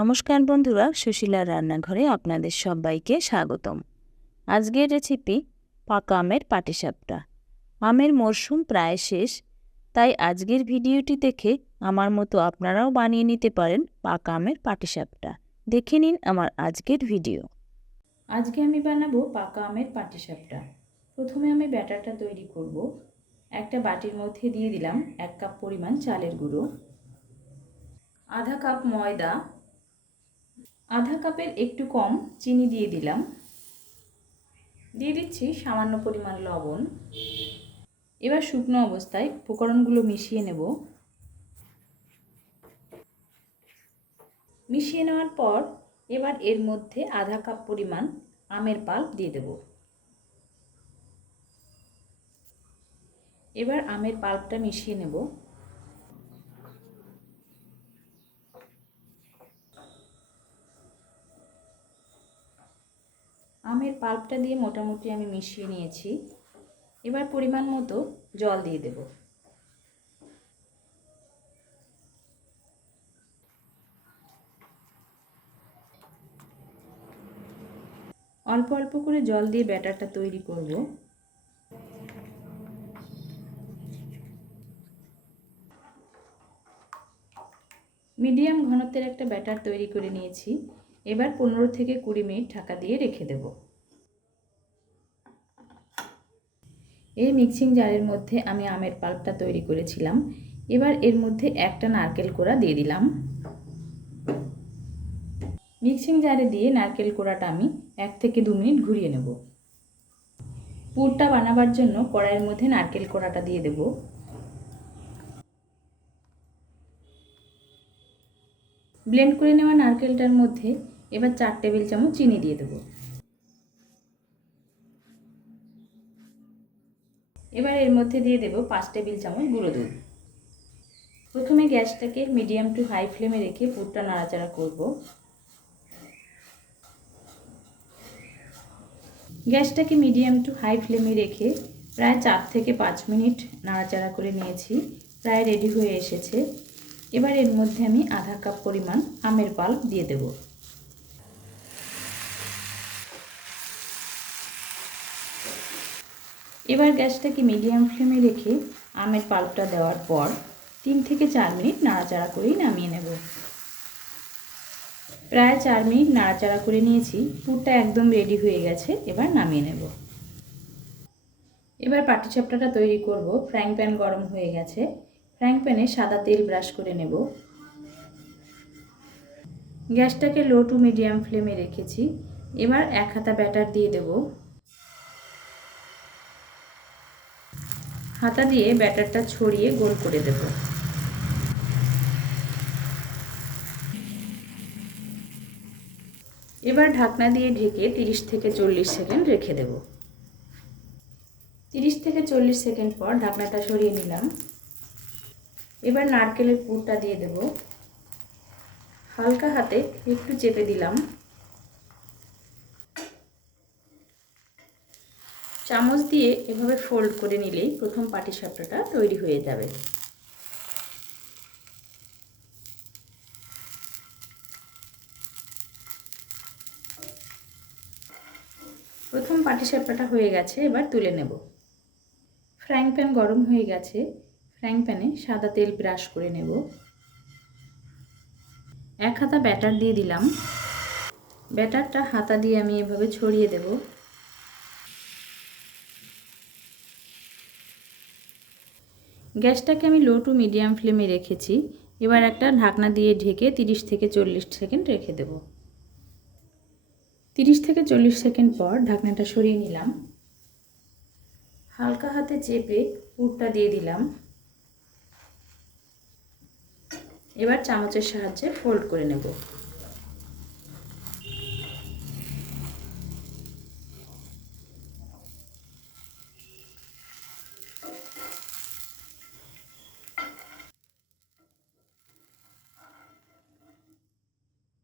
নমস্কার বন্ধুরা, সুশীলার রান্নাঘরে আপনাদের সবাইকে স্বাগতম। আজকের রেসিপি পাকা আমের পাটিসাপটা। আমের মরশুম প্রায় শেষ, তাই আজকের ভিডিওটি দেখে আমার মতো আপনারাও বানিয়ে নিতে পারেন পাকা আমের পাটিসাপটা। দেখে নিন আমার আজকের ভিডিও। আজকে আমি বানাবো পাকা আমের পাটিসাপটা। প্রথমে আমি ব্যাটারটা তৈরি করব। একটা বাটির মধ্যে দিয়ে দিলাম 1 কাপ পরিমাণ চালের গুঁড়ো, আধা কাপ ময়দা, আধা কাপের একটু কম চিনি দিয়ে দিলাম, দিয়ে দিচ্ছি সামান্য পরিমাণ লবণ। এবার শুকনো অবস্থায় উপকরণগুলো মিশিয়ে নেব। মিশিয়ে নেওয়ার পর এবার এর মধ্যে আধা কাপ পরিমাণ আমের পাল্প দিয়ে দেব। এবার আমের পাল্পটা মিশিয়ে নেব। আমের পাল্পটা দিয়ে মোটামুটি আমি মিশিয়ে নিয়েছি। এবার পরিমাণ মতো জল দিয়ে দেব। অল্প অল্প করে জল দিয়ে ব্যাটারটা তৈরি করব। মিডিয়াম ঘনত্বের একটা ব্যাটার তৈরি করে নিয়েছি। এবার 15 থেকে 20 মিনিট ঢাকা দিয়ে রেখে দেব। এই মিক্সিং জারের মধ্যে আমি আমের পাল্পটা তৈরি করেছিলাম। এবার এর মধ্যে একটা নারকেল কোড়া দিয়ে দিলাম। মিক্সিং জারে দিয়ে নারকেল কোড়াটা আমি 1 থেকে 2 মিনিট ঘুরিয়ে নেব। পুরটা বানাবার জন্য কড়াইয়ের মধ্যে নারকেল কোড়াটা দিয়ে দেব। ব্লেন্ড করে নেওয়া নারকেলটার মধ্যে এবার 4 টেবিল চামচ চিনি দিয়ে দেব। এবার এর মধ্যে দিয়ে দেব 5 টেবিল চামচ গুঁড়ো দুধ। প্রথমে গ্যাসটাকে মিডিয়াম টু হাই ফ্লেমে রেখে পুরটা নাড়াচাড়া করব। গ্যাসটাকে মিডিয়াম টু হাই ফ্লেমে রেখে প্রায় 4 থেকে 5 মিনিট নাড়াচাড়া করে নিয়েছি। প্রায় রেডি হয়ে এসেছে। এবার এর মধ্যে আমি আধা কাপ পরিমাণ আমের পাল্প দিয়ে দেব। এবার গ্যাসটাকে মিডিয়াম ফ্লেমে রেখে আমের পাল্পটা দেওয়ার পর 3 থেকে 4 মিনিট নাড়াচাড়া করেই নামিয়ে নেব। প্রায় 4 মিনিট নাড়াচাড়া করে নিয়েছি। পুরটা একদম রেডি হয়ে গেছে। এবার নামিয়ে নেব। এবার পাটিসাপটাটা তৈরি করব। ফ্রাইং প্যান গরম হয়ে গেছে। ফ্রাইং প্যানে সাদা তেল ব্রাশ করে নেব। গ্যাসটাকে লো টু মিডিয়াম ফ্লেমে রেখেছি। এবার 1 হাতা ব্যাটার দিয়ে দেব। হাতা দিয়ে ব্যাটারটা ছড়িয়ে গোল করে দেব। এবার ঢাকনা দিয়ে ঢেকে 30 থেকে 40 সেকেন্ড রেখে দেব। 30 থেকে 40 সেকেন্ড পর ঢাকনাটা সরিয়ে নিলাম। এবার নারকেলের পুরটা দিয়ে দেব। হালকা হাতে একটু চেপে দিলাম। চামচ দিয়ে এভাবে ফোল্ড করে নিলেই প্রথম পাটিসাপটাটা তৈরি হয়ে যাবে। প্রথম পাটিসাপটাটা হয়ে গেছে। এবার তুলে নেব। ফ্রাইং প্যান গরম হয়ে গেছে। ফ্রাইং প্যানে সাদা তেল ব্রাশ করে নেব। 1 হাতা ব্যাটার দিয়ে দিলাম। ব্যাটারটা হাতা দিয়ে আমি এভাবে ছড়িয়ে দেব। গ্যাসটাকে আমি লো টু মিডিয়াম ফ্লেমে রেখেছি। এবার একটা ঢাকনা দিয়ে ঢেকে 30 থেকে 40 সেকেন্ড রেখে দেব। 30 থেকে 40 সেকেন্ড পর ঢাকনাটা সরিয়ে নিলাম। হালকা হাতে চেপে পুরটা দিয়ে দিলাম। এবার চামচের সাহায্যে ফোল্ড করে নেব।